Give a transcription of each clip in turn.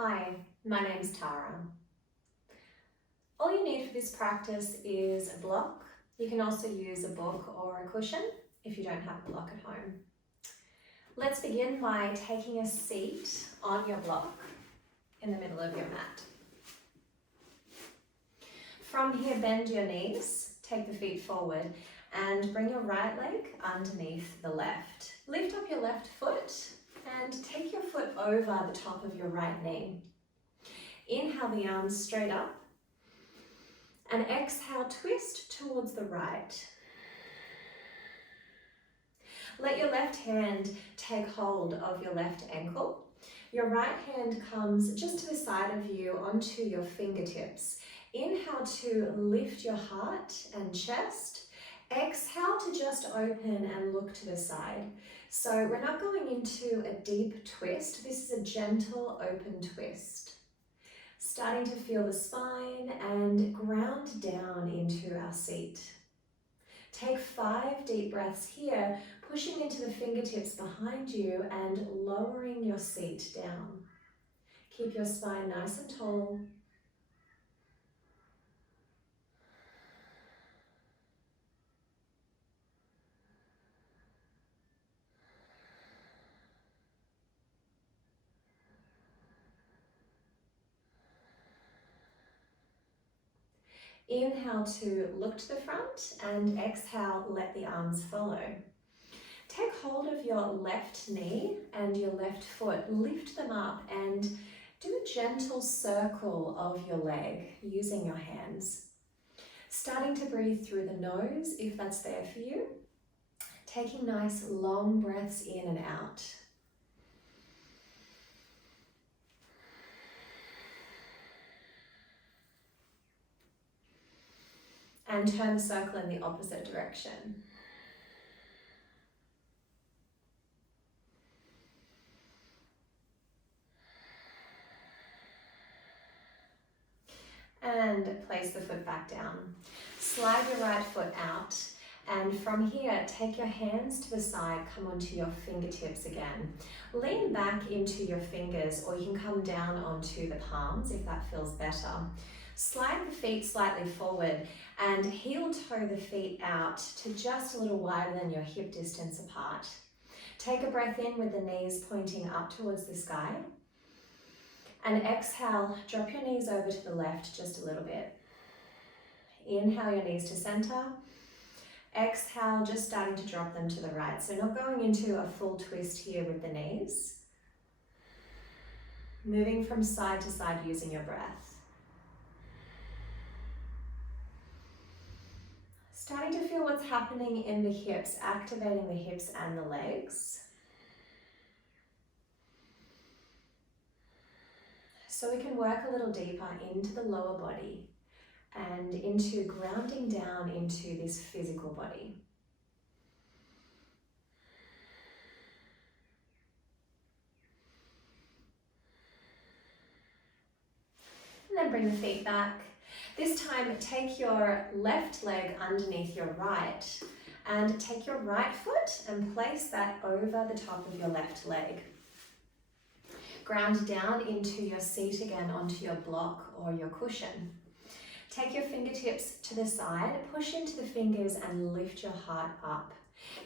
Hi, my name's Tara. All you need for this practice is a block. You can also use a book or a cushion if you don't have a block at home. Let's begin by taking a seat on your block in the middle of your mat. From here, bend your knees, take the feet forward and bring your right leg underneath the left. Lift up your left foot and take your foot over the top of your right knee. Inhale the arms straight up and exhale, twist towards the right. Let your left hand take hold of your left ankle. Your right hand comes just to the side of you onto your fingertips. Inhale to lift your heart and chest. Exhale to just open and look to the side. So we're not going into a deep twist. This is a gentle open twist. Starting to feel the spine and ground down into our seat. Take 5 deep breaths here, pushing into the fingertips behind you and lowering your seat down. Keep your spine nice and tall. Inhale to look to the front and exhale, let the arms follow. Take hold of your left knee and your left foot, lift them up and do a gentle circle of your leg using your hands. Starting to breathe through the nose if that's there for you. Taking nice long breaths in and out. And turn the circle in the opposite direction. And place the foot back down. Slide your right foot out. And from here, take your hands to the side, come onto your fingertips again. Lean back into your fingers, or you can come down onto the palms if that feels better. Slide the feet slightly forward and heel toe the feet out to just a little wider than your hip distance apart. Take a breath in with the knees pointing up towards the sky. And exhale, drop your knees over to the left just a little bit. Inhale your knees to center. Exhale, just starting to drop them to the right. So not going into a full twist here with the knees. Moving from side to side using your breath. Starting to feel what's happening in the hips, activating the hips and the legs. So we can work a little deeper into the lower body and into grounding down into this physical body. And then bring the feet back. This time, take your left leg underneath your right and take your right foot and place that over the top of your left leg. Ground down into your seat again, onto your block or your cushion. Take your fingertips to the side, push into the fingers and lift your heart up.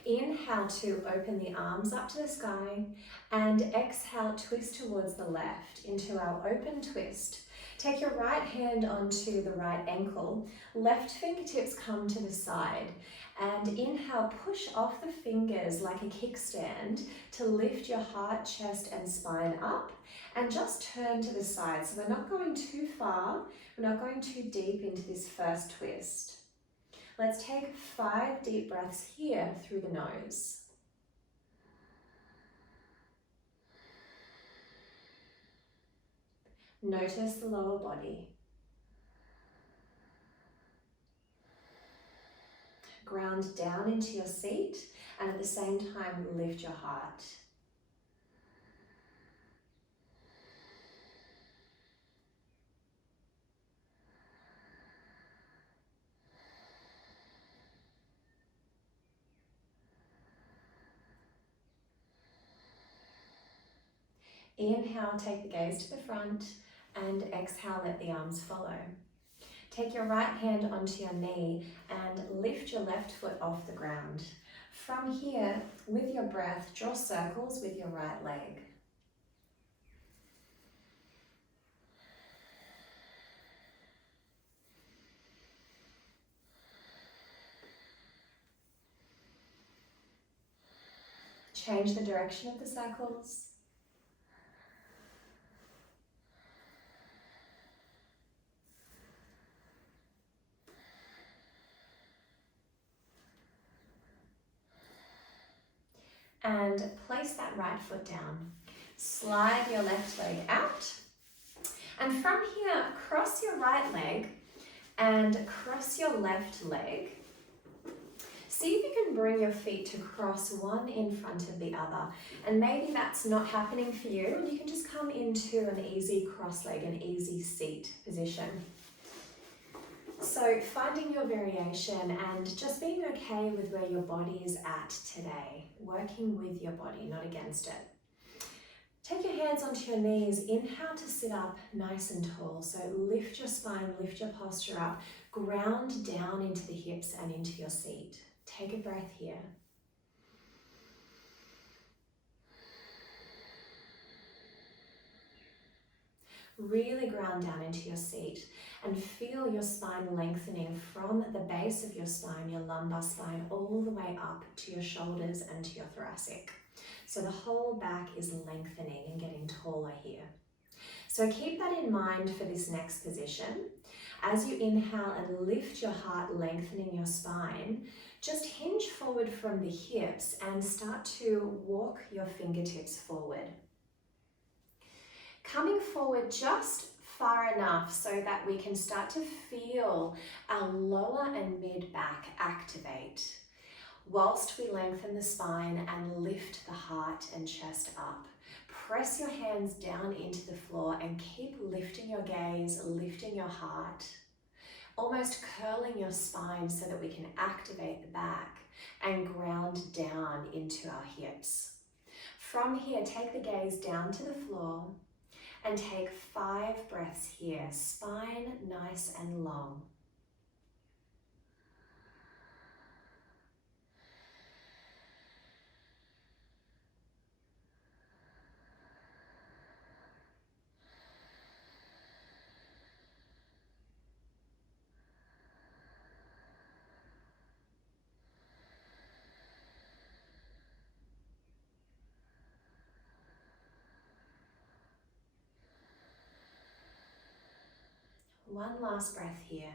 Inhale to open the arms up to the sky and exhale, twist towards the left into our open twist. Take your right hand onto the right ankle, left fingertips come to the side, and inhale, push off the fingers like a kickstand to lift your heart, chest and spine up, and just turn to the side. So we're not going too far, we're not going too deep into this first twist. Let's take 5 deep breaths here through the nose. Notice the lower body. Ground down into your seat and at the same time lift your heart. Inhale, take the gaze to the front, and exhale, let the arms follow. Take your right hand onto your knee and lift your left foot off the ground. From here, with your breath, draw circles with your right leg. Change the direction of the circles. And place that right foot down. Slide your left leg out. And from here, cross your right leg and cross your left leg. See if you can bring your feet to cross one in front of the other. And maybe that's not happening for you, and you can just come into an easy cross leg, an easy seat position. So finding your variation and just being okay with where your body is at today. Working with your body, not against it. Take your hands onto your knees. Inhale to sit up nice and tall. So lift your spine, lift your posture up. Ground down into the hips and into your seat. Take a breath here. Really ground down into your seat and feel your spine lengthening from the base of your spine, your lumbar spine, all the way up to your shoulders and to your thoracic. So the whole back is lengthening and getting taller here. So keep that in mind for this next position. As you inhale and lift your heart, lengthening your spine, just hinge forward from the hips and start to walk your fingertips forward. Coming forward just far enough so that we can start to feel our lower and mid back activate, whilst we lengthen the spine and lift the heart and chest up. Press your hands down into the floor and keep lifting your gaze, lifting your heart, almost curling your spine so that we can activate the back and ground down into our hips. From here, take the gaze down to the floor and take 5 breaths here, spine nice and long. One last breath here.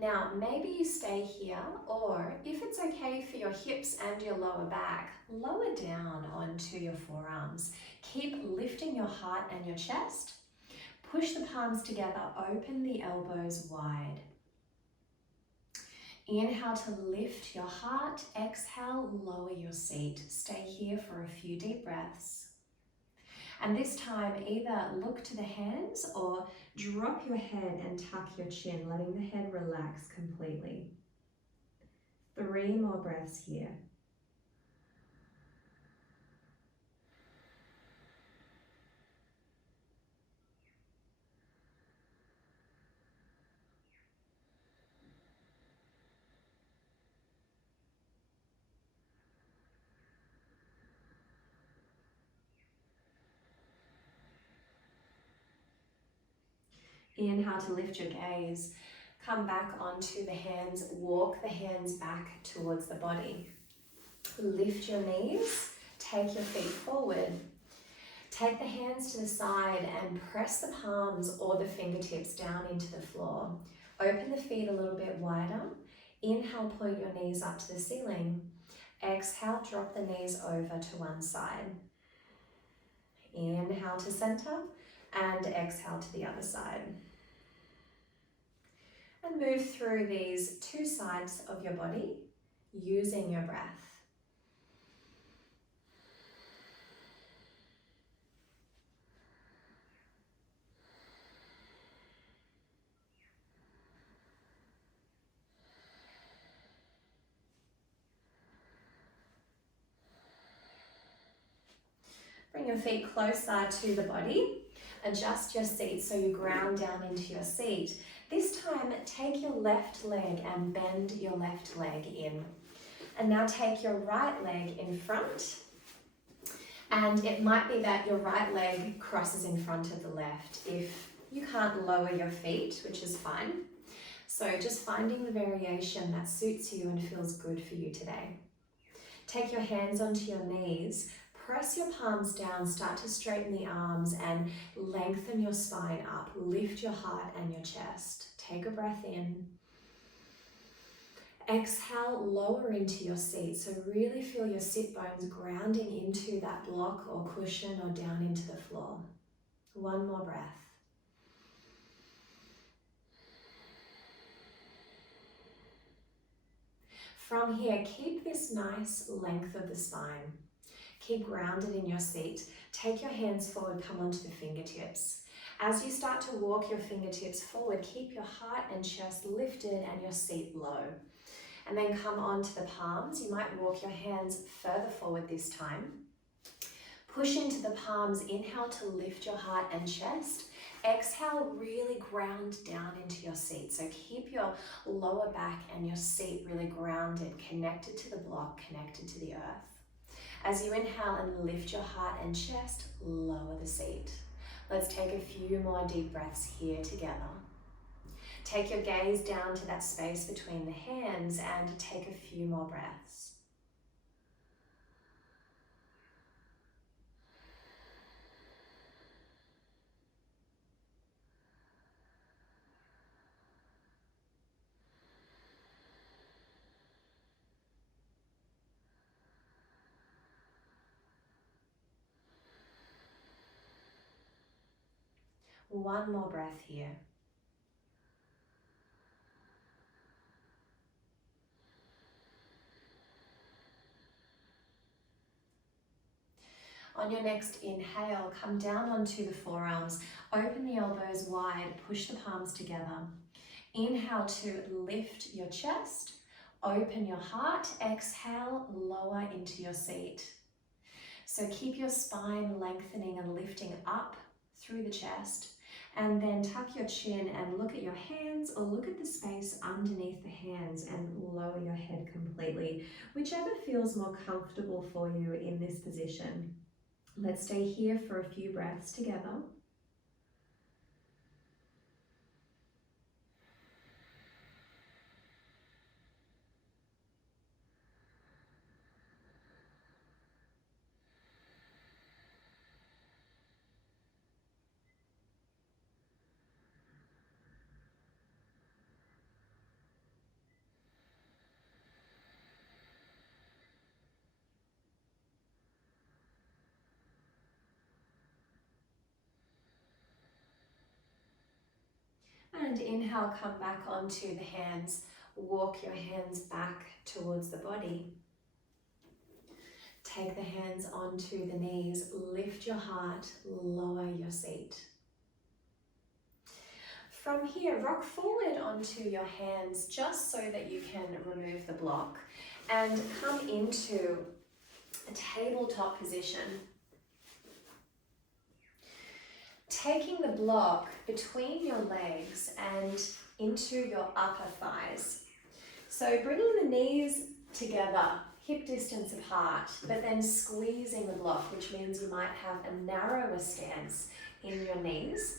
Now, maybe you stay here, or if it's okay for your hips and your lower back, lower down onto your forearms. Keep lifting your heart and your chest. Push the palms together, open the elbows wide. Inhale to lift your heart, exhale, lower your seat. Stay here for a few deep breaths. And this time, either look to the hands or drop your head and tuck your chin, letting the head relax completely. 3 more breaths here. Inhale to lift your gaze. Come back onto the hands, walk the hands back towards the body. Lift your knees, take your feet forward. Take the hands to the side and press the palms or the fingertips down into the floor. Open the feet a little bit wider. Inhale, point your knees up to the ceiling. Exhale, drop the knees over to one side. Inhale to center and exhale to the other side. And move through these 2 sides of your body using your breath. Bring your feet closer to the body. Adjust your seat so you ground down into your seat. This time, take your left leg and bend your left leg in. And now take your right leg in front. And it might be that your right leg crosses in front of the left if you can't lower your feet, which is fine. So just finding the variation that suits you and feels good for you today. Take your hands onto your knees, press your palms down, start to straighten the arms and lengthen your spine up. Lift your heart and your chest. Take a breath in. Exhale, lower into your seat. So really feel your sit bones grounding into that block or cushion or down into the floor. One more breath. From here, keep this nice length of the spine. Keep grounded in your seat. Take your hands forward, come onto the fingertips. As you start to walk your fingertips forward, keep your heart and chest lifted and your seat low. And then come onto the palms. You might walk your hands further forward this time. Push into the palms. Inhale to lift your heart and chest. Exhale, really ground down into your seat. So keep your lower back and your seat really grounded, connected to the block, connected to the earth. As you inhale and lift your heart and chest, lower the seat. Let's take a few more deep breaths here together. Take your gaze down to that space between the hands and take a few more breaths. One more breath here. On your next inhale, come down onto the forearms, open the elbows wide, push the palms together. Inhale to lift your chest, open your heart, exhale, lower into your seat. So keep your spine lengthening and lifting up through the chest, and then tuck your chin and look at your hands or look at the space underneath the hands and lower your head completely, whichever feels more comfortable for you in this position. Let's stay here for a few breaths together. And inhale, come back onto the hands. Walk your hands back towards the body. Take the hands onto the knees. Lift your heart, lower your seat. From here, rock forward onto your hands just so that you can remove the block and come into a tabletop position. Taking the block between your legs and into your upper thighs. So bringing the knees together, hip distance apart, but then squeezing the block, which means you might have a narrower stance in your knees.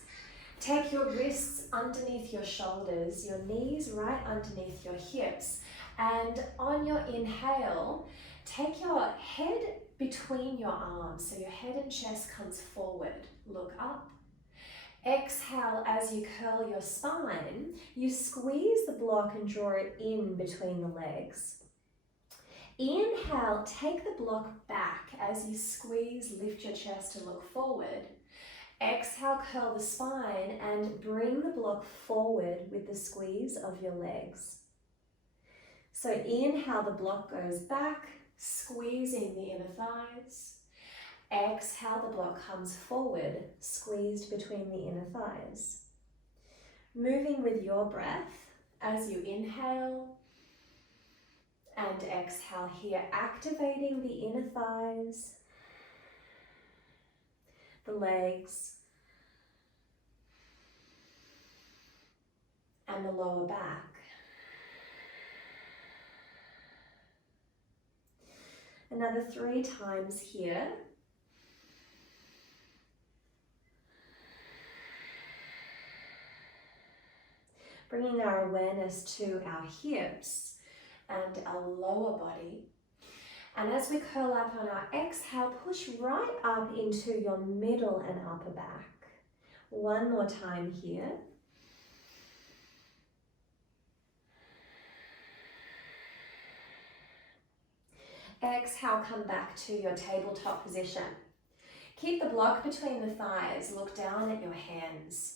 Take your wrists underneath your shoulders, your knees right underneath your hips, and on your inhale, take your head between your arms, so your head and chest comes forward. Look up. Exhale, as you curl your spine, you squeeze the block and draw it in between the legs. Inhale, take the block back as you squeeze, lift your chest and look forward. Exhale, curl the spine and bring the block forward with the squeeze of your legs. So inhale, the block goes back, squeezing the inner thighs. Exhale, the block comes forward, squeezed between the inner thighs. Moving with your breath as you inhale and exhale here, activating the inner thighs the legs, and the lower back. Another 3 times here. Bringing our awareness to our hips and our lower body. And as we curl up on our exhale, push right up into your middle and upper back. One more time here. Exhale, come back to your tabletop position. Keep the block between the thighs, look down at your hands.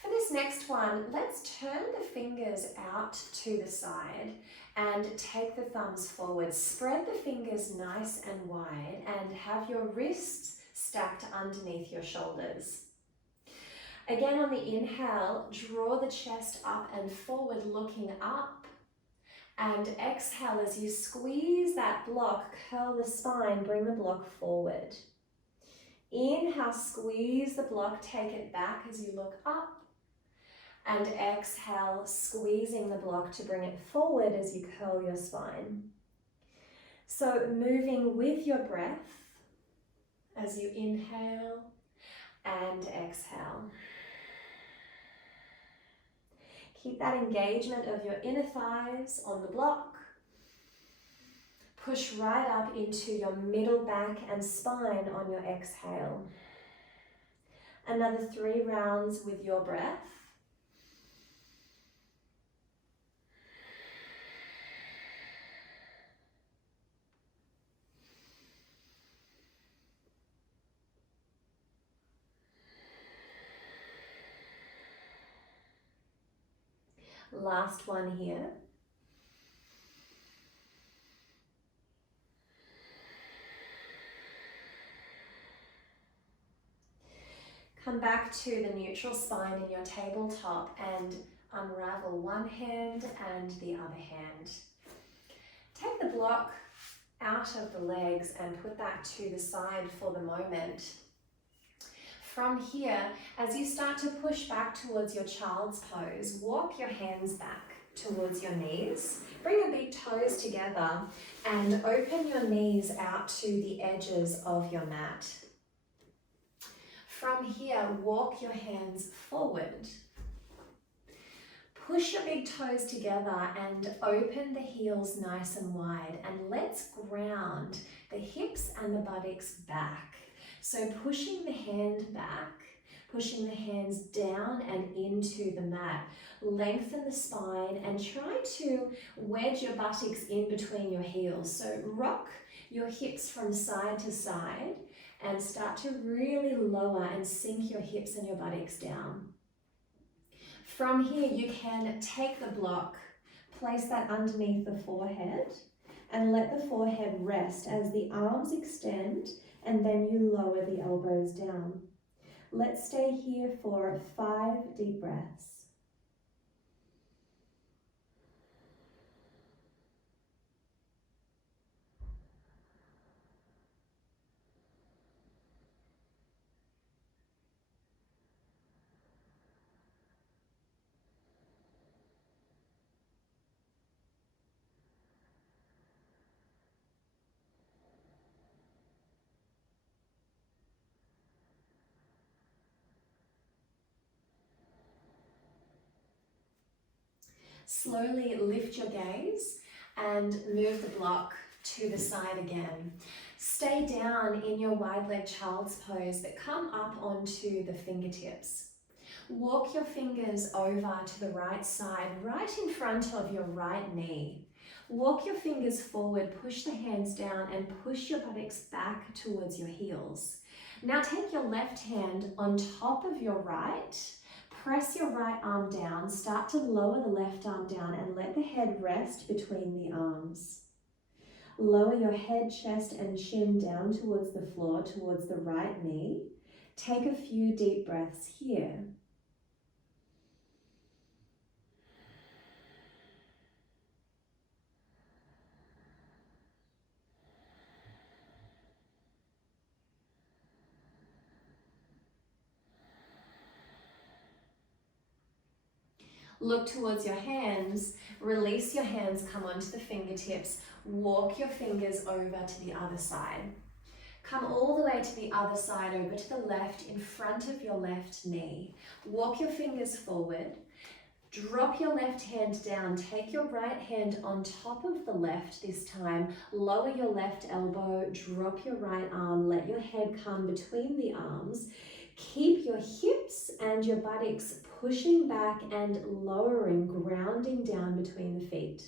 For this next one, let's turn the fingers out to the side and take the thumbs forward. Spread the fingers nice and wide and have your wrists stacked underneath your shoulders. Again, on the inhale, draw the chest up and forward, looking up. And exhale, as you squeeze that block, curl the spine, bring the block forward. Inhale, squeeze the block, take it back as you look up. And exhale, squeezing the block to bring it forward as you curl your spine. So moving with your breath as you inhale and exhale. Keep that engagement of your inner thighs on the block. Push right up into your middle back and spine on your exhale. Another 3 rounds with your breath. Last one here. Come back to the neutral spine in your tabletop and unravel one hand and the other hand. Take the block out of the legs and put that to the side for the moment. From here, as you start to push back towards your child's pose, walk your hands back towards your knees. Bring your big toes together and open your knees out to the edges of your mat. From here, walk your hands forward. Push your big toes together and open the heels nice and wide. And let's ground the hips and the buttocks back. So pushing the hand back, pushing the hands down and into the mat. Lengthen the spine and try to wedge your buttocks in between your heels. So rock your hips from side to side and start to really lower and sink your hips and your buttocks down. From here, you can take the block, place that underneath the forehead, and let the forehead rest as the arms extend, and then you lower the elbows down. Let's stay here for 5 deep breaths. Slowly lift your gaze and move the block to the side again. Stay down in your wide-legged child's pose, but come up onto the fingertips. Walk your fingers over to the right side, right in front of your right knee. Walk your fingers forward, push the hands down and push your buttocks back towards your heels. Now take your left hand on top of your right. Press your right arm down, start to lower the left arm down and let the head rest between the arms. Lower your head, chest and chin down towards the floor, towards the right knee. Take a few deep breaths here. Look towards your hands, release your hands, come onto the fingertips, walk your fingers over to the other side. Come all the way to the other side, over to the left, in front of your left knee. Walk your fingers forward. Drop your left hand down. Take your right hand on top of the left this time. Lower your left elbow. Drop your right arm. Let your head come between the arms. Keep your hips and your buttocks pushing back and lowering, grounding down between the feet.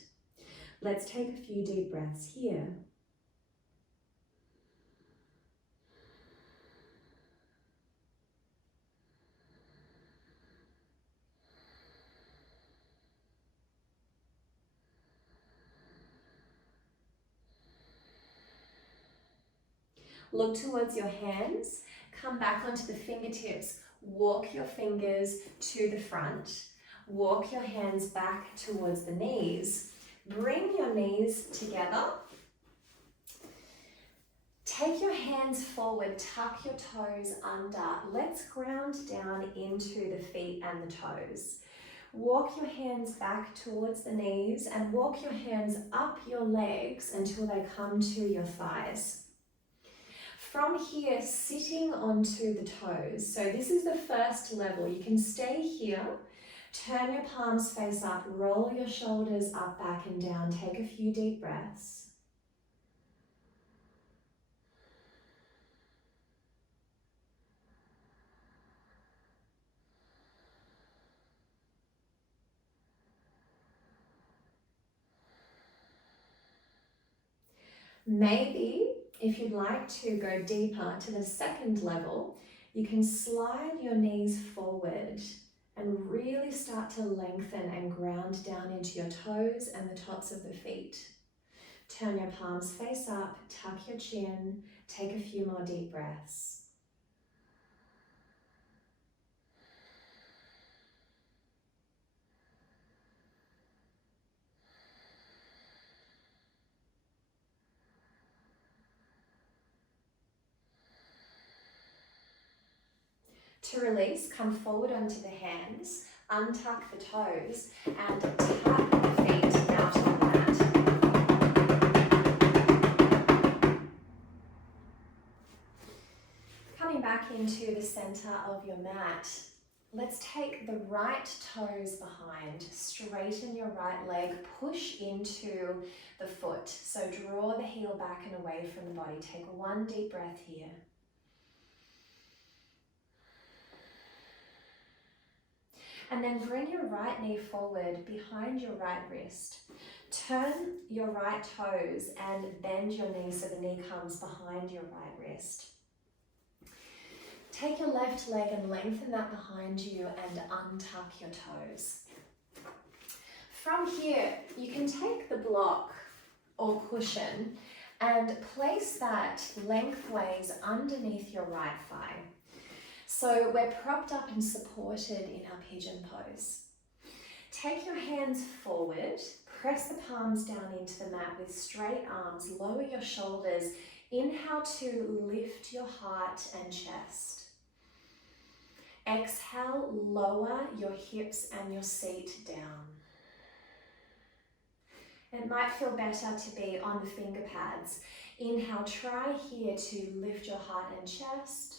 Let's take a few deep breaths here. Look towards your hands, come back onto the fingertips, walk your fingers to the front, walk your hands back towards the knees, bring your knees together, take your hands forward, tuck your toes under, let's ground down into the feet and the toes. Walk your hands back towards the knees and walk your hands up your legs until they come to your thighs. From here, sitting onto the toes. So this is the first level. You can stay here, turn your palms face up, roll your shoulders up, back and down. Take a few deep breaths. Maybe, if you'd like to go deeper to the second level, you can slide your knees forward and really start to lengthen and ground down into your toes and the tops of the feet. Turn your palms face up, tuck your chin, take a few more deep breaths. To release, come forward onto the hands, untuck the toes, and tuck the feet out on the mat. Coming back into the center of your mat, let's take the right toes behind, straighten your right leg, push into the foot. So draw the heel back and away from the body. Take one deep breath here. And then bring your right knee forward behind your right wrist. Turn your right toes and bend your knee so the knee comes behind your right wrist. Take your left leg and lengthen that behind you and untuck your toes. From here, you can take the block or cushion and place that lengthways underneath your right thigh. So we're propped up and supported in our pigeon pose. Take your hands forward, press the palms down into the mat with straight arms, lower your shoulders. Inhale to lift your heart and chest. Exhale, lower your hips and your seat down. It might feel better to be on the finger pads. Inhale, try here to lift your heart and chest.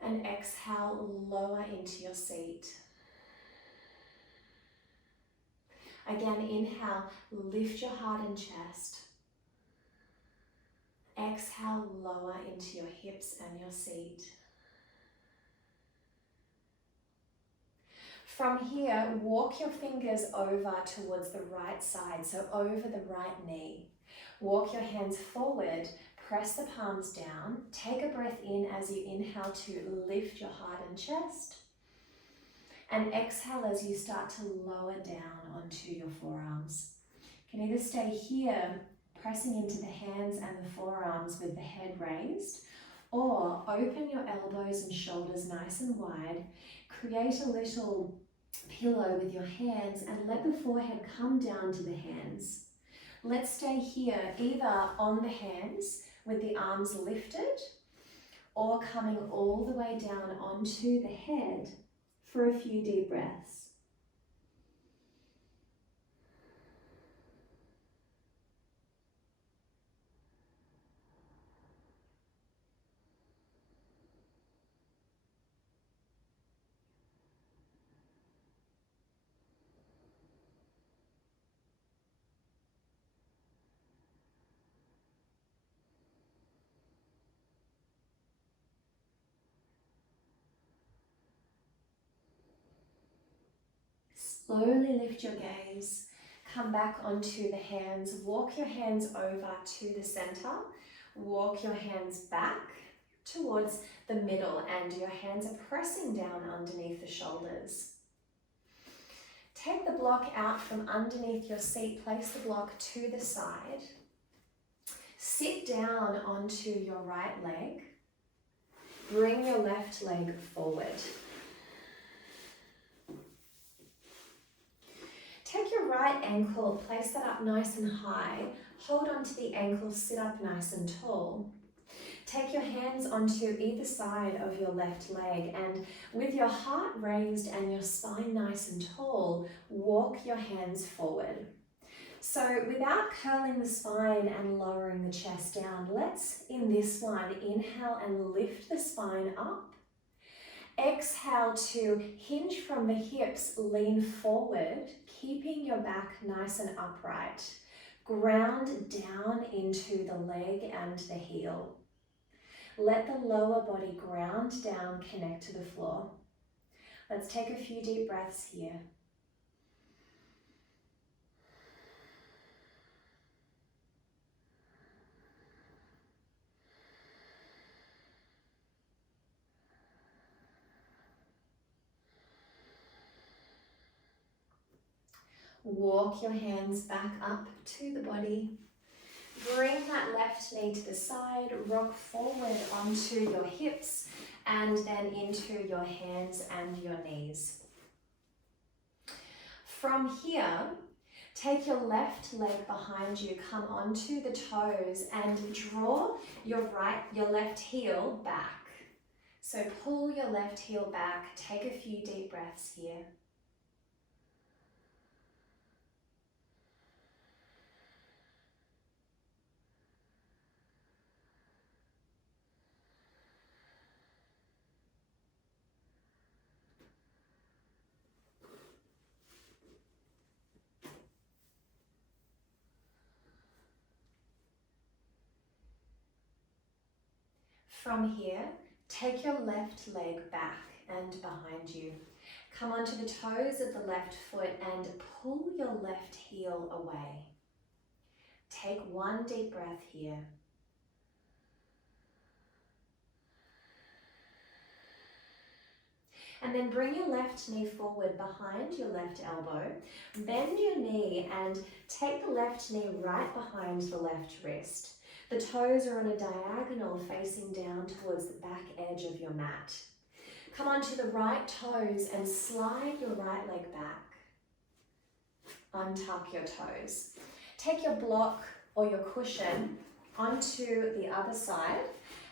And exhale, lower into your seat. Again, inhale, lift your heart and chest. Exhale, lower into your hips and your seat. From here, walk your fingers over towards the right side, so over the right knee. Walk your hands forward, press the palms down, take a breath in as you inhale to lift your heart and chest, and exhale as you start to lower down onto your forearms. You can either stay here, pressing into the hands and the forearms with the head raised, or open your elbows and shoulders nice and wide, create a little pillow with your hands and let the forehead come down to the hands. Let's stay here either on the hands with the arms lifted or coming all the way down onto the head for a few deep breaths. Slowly lift your gaze. Come back onto the hands. Walk your hands over to the center. Walk your hands back towards the middle, and your hands are pressing down underneath the shoulders. Take the block out from underneath your seat. Place the block to the side. Sit down onto your right leg. Bring your left leg forward. Take your right ankle, place that up nice and high. Hold onto the ankle, sit up nice and tall. Take your hands onto either side of your left leg, and with your heart raised and your spine nice and tall, walk your hands forward. So without curling the spine and lowering the chest down, let's, in this one, inhale and lift the spine up. Exhale to hinge from the hips, lean forward, keeping your back nice and upright. Ground down into the leg and the heel. Let the lower body ground down, connect to the floor. Let's take a few deep breaths here. Walk your hands back up to the body. Bring that left knee to the side, rock forward onto your hips and then into your hands and your knees. From here, take your left leg behind you, come onto the toes and draw your left heel back. So pull your left heel back, take a few deep breaths here. From here, take your left leg back and behind you. Come onto the toes of the left foot and pull your left heel away. Take one deep breath here. And then bring your left knee forward behind your left elbow. Bend your knee and take the left knee right behind the left wrist. The toes are on a diagonal facing down towards the back edge of your mat. Come onto the right toes and slide your right leg back. Untuck your toes. Take your block or your cushion onto the other side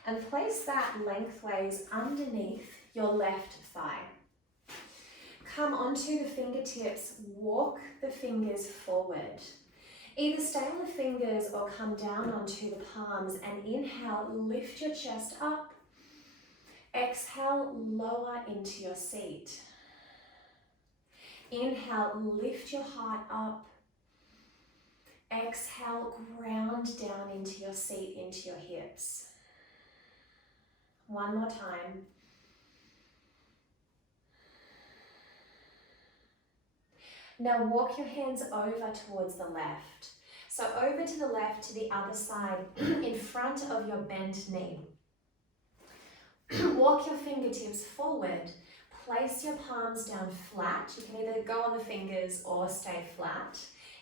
and place that lengthways underneath your left thigh. Come onto the fingertips, walk the fingers forward. Either stay on the fingers or come down onto the palms and inhale, lift your chest up. Exhale, lower into your seat. Inhale, lift your heart up. Exhale, ground down into your seat, into your hips. One more time. Now walk your hands over towards the left. So over to the left, to the other side, in front of your bent knee. Walk your fingertips forward. Place your palms down flat. You can either go on the fingers or stay flat.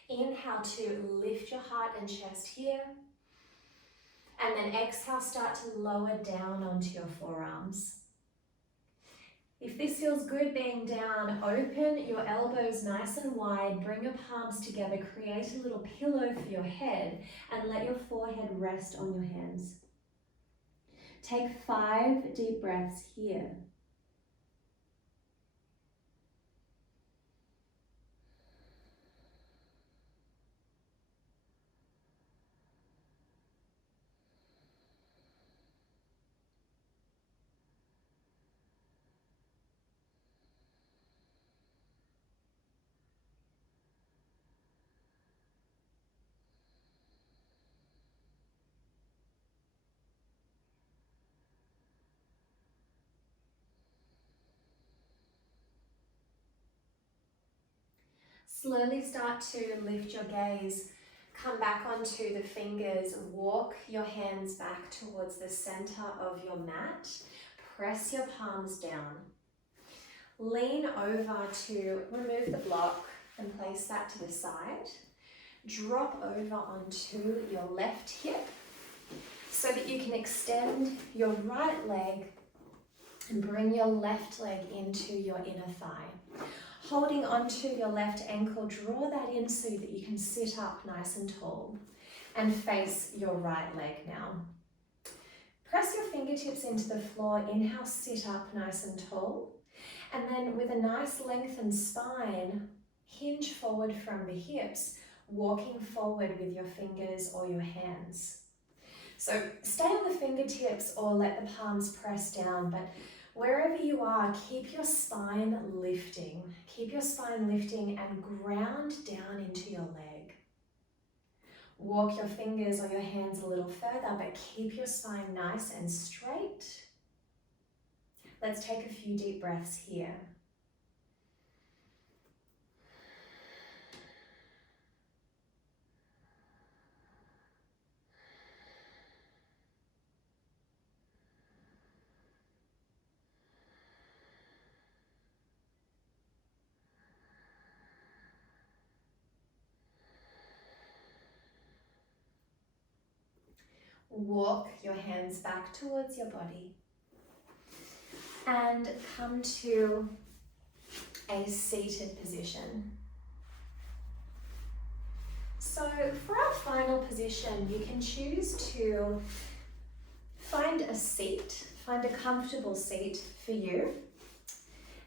Inhale to lift your heart and chest here. And then exhale, start to lower down onto your forearms. If this feels good being down, open your elbows nice and wide, bring your palms together, create a little pillow for your head, and let your forehead rest on your hands. Take 5 deep breaths here. Slowly start to lift your gaze, come back onto the fingers, walk your hands back towards the center of your mat, press your palms down. Lean over to remove the block and place that to the side. Drop over onto your left hip so that you can extend your right leg and bring your left leg into your inner thigh. Holding onto your left ankle, draw that in so that you can sit up nice and tall and face your right leg now. Press your fingertips into the floor, inhale, sit up nice and tall. And then with a nice lengthened spine, hinge forward from the hips, walking forward with your fingers or your hands. So stay on the fingertips or let the palms press down, but wherever you are, keep your spine lifting. Keep your spine lifting and ground down into your leg. Walk your fingers or your hands a little further, but keep your spine nice and straight. Let's take a few deep breaths here. Walk your hands back towards your body and come to a seated position. So for our final position, you can choose to find a seat, find a comfortable seat for you,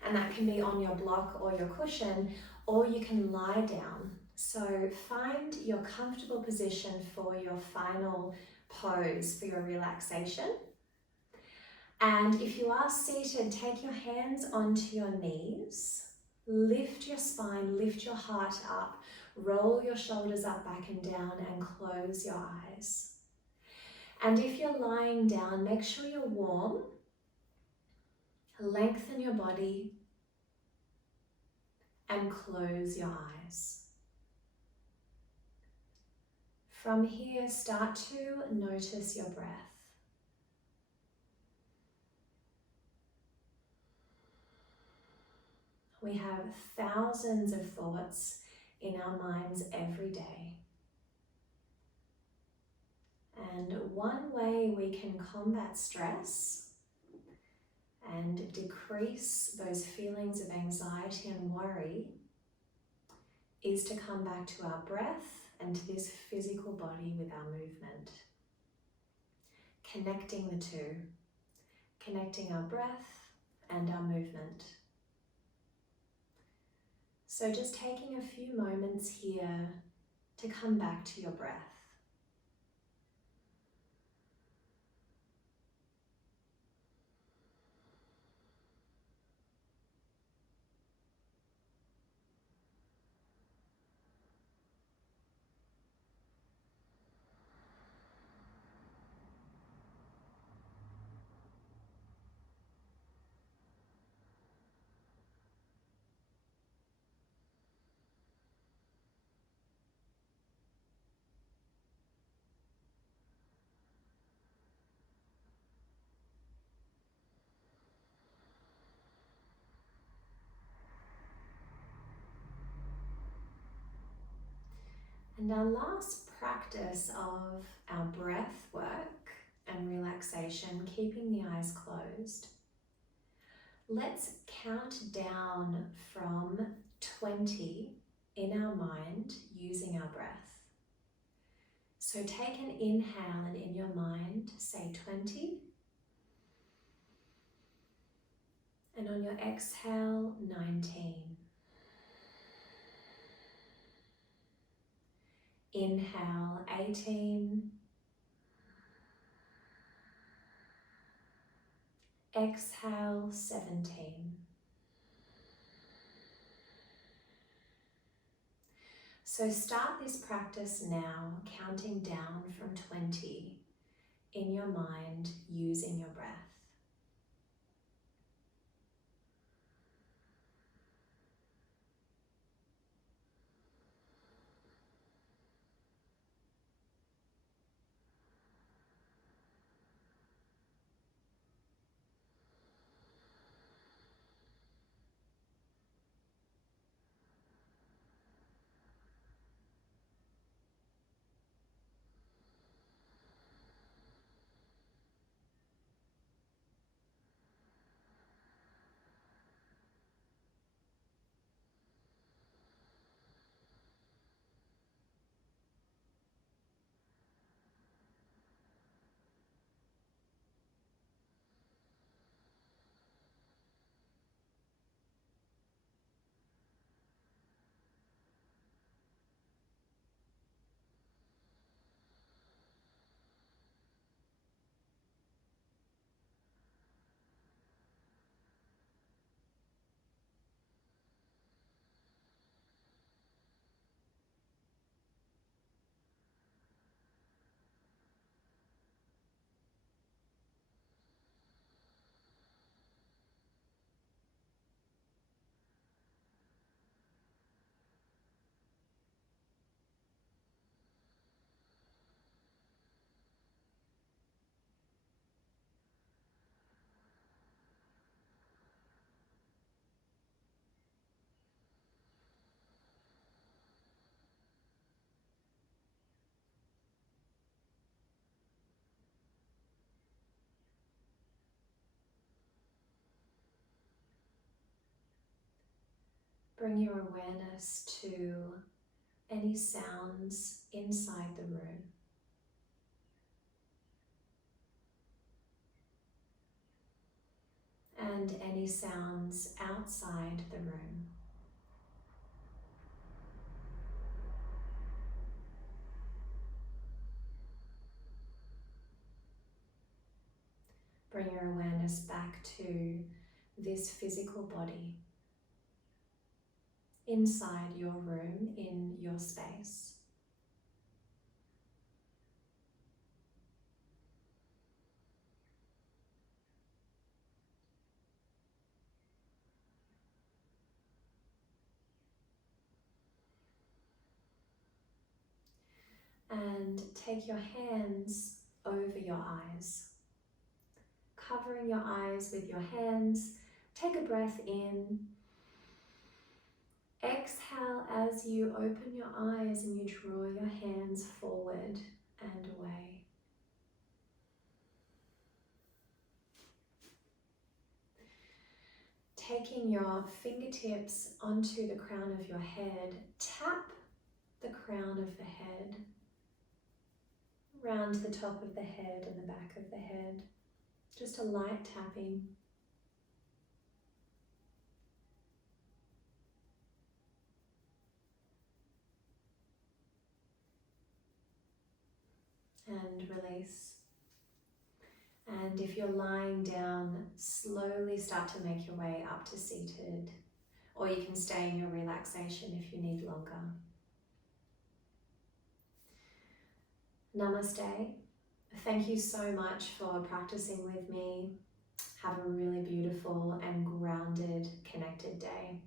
and that can be on your block or your cushion, or you can lie down. So find your comfortable position for your final pose, for your relaxation. And if you are seated, take your hands onto your knees, lift your spine, lift your heart up, roll your shoulders up, back and down, and close your eyes. And if you're lying down, make sure you're warm, lengthen your body, and close your eyes. From here, start to notice your breath. We have thousands of thoughts in our minds every day. And one way we can combat stress and decrease those feelings of anxiety and worry is to come back to our breath and to this physical body with our movement. Connecting the two, connecting our breath and our movement. So just taking a few moments here to come back to your breath. And our last practice of our breath work and relaxation, keeping the eyes closed. Let's count down from 20 in our mind using our breath. So take an inhale and in your mind say 20. And on your exhale, 19. Inhale, 18. Exhale, 17. So start this practice now, counting down from 20 in your mind using your breath. Bring your awareness to any sounds inside the room. And any sounds outside the room. Bring your awareness back to this physical body, inside your room, in your space. And take your hands over your eyes. Covering your eyes with your hands, take a breath in. Exhale as you open your eyes and you draw your hands forward and away. Taking your fingertips onto the crown of your head, tap the crown of the head, round the top of the head and the back of the head. Just a light tapping. And release. And if you're lying down, slowly start to make your way up to seated, or you can stay in your relaxation if you need longer. Namaste. Thank you so much for practicing with me. Have a really beautiful and grounded, connected day.